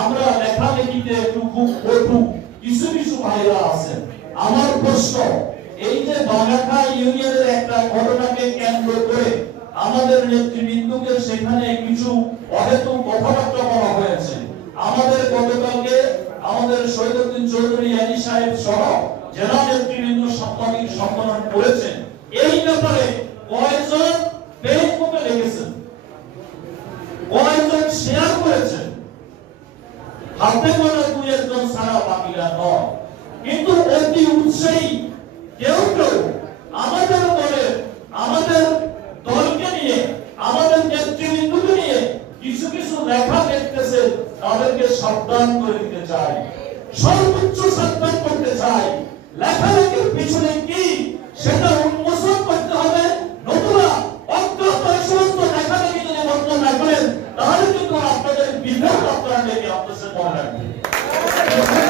আমরা লেখালেখিতে একটু খুব পটু কিছু কিছু ভাইরা আছেন আমার প্রশ্ন, এই যে বাগাখা ইউনিয়নের একটা ঘটনাকে কেন্দ্র করে আমাদের নেতৃবৃন্দকে সেখানে কিছু অহেতুক কথাবার্তা বলা হয়েছে। আমাদের গতকালকে আমাদের শহীদুদ্দিন চৌধুরী আলী সাহেব সহ জেলা নেতৃবৃন্দ সাংবাদিক সম্মেলন করেছেন। এই ব্যাপারে কয়েকজন হাতে গোনা দুই একজন ছাড়া বাকিরা নয়। কিন্তু অতি উৎসাহী কেউ কেউ আমাদের দলে, আমাদের দলকে নিয়ে, আমাদের নেতৃবৃন্দকে নিয়ে কিছু কিছু লেখা দেখতেছে, তাদেরকে সাবধান করে দিতে চাই। जिला डॉक्टर लेके आपसे कौन है